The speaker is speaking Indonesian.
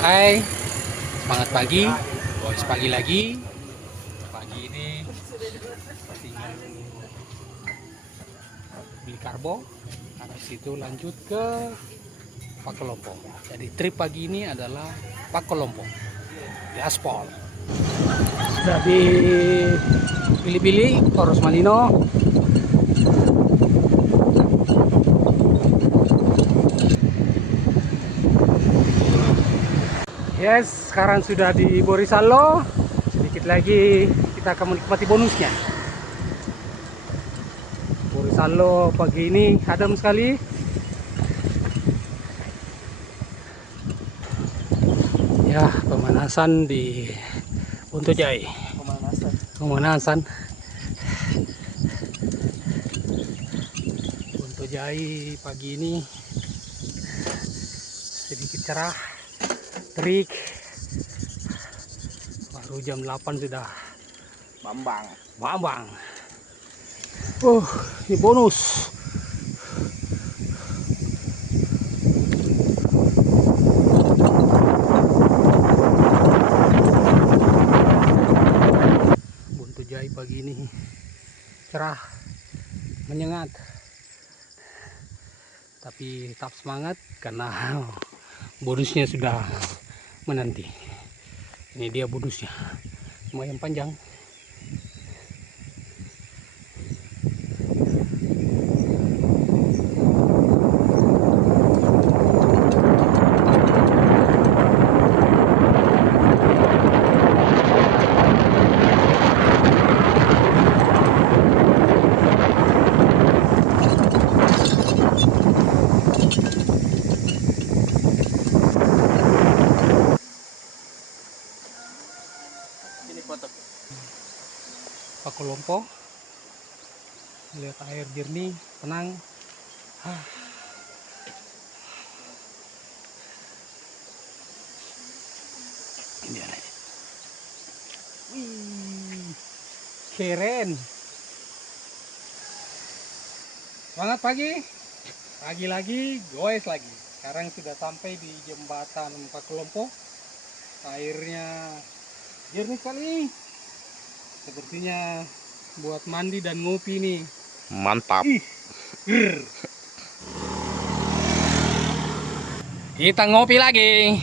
Hai, semangat pagi, boys pagi lagi. Pagi ini tinggal beli karbo, habis itu lanjut ke Pakolompo. Jadi trip pagi ini adalah Pakolompo di aspal. Jadi pilih-pilih Poros Malino. Yes, sekarang sudah di Borisalo. Sedikit lagi kita akan menikmati bonusnya. Borisalo pagi ini adem sekali. Ya, pemanasan di Buntu Jai. Pemanasan. Buntu Jai pagi ini sedikit cerah, terik. Baru jam 8 sudah bambang. Ini bonus. Buntu Jai pagi ini cerah, menyengat. Tapi tetap semangat karena bonusnya sudah menanti. Ini dia bonusnya. Lumayan panjang. Pakolompo, lihat air jernih, tenang. Ini dia. Wih, keren. Semangat pagi, pagi lagi, goes lagi. Sekarang sudah sampai di jembatan Pakolompo. Airnya jernih sekali. Sepertinya buat mandi dan ngopi nih. Mantap. Kita ngopi lagi.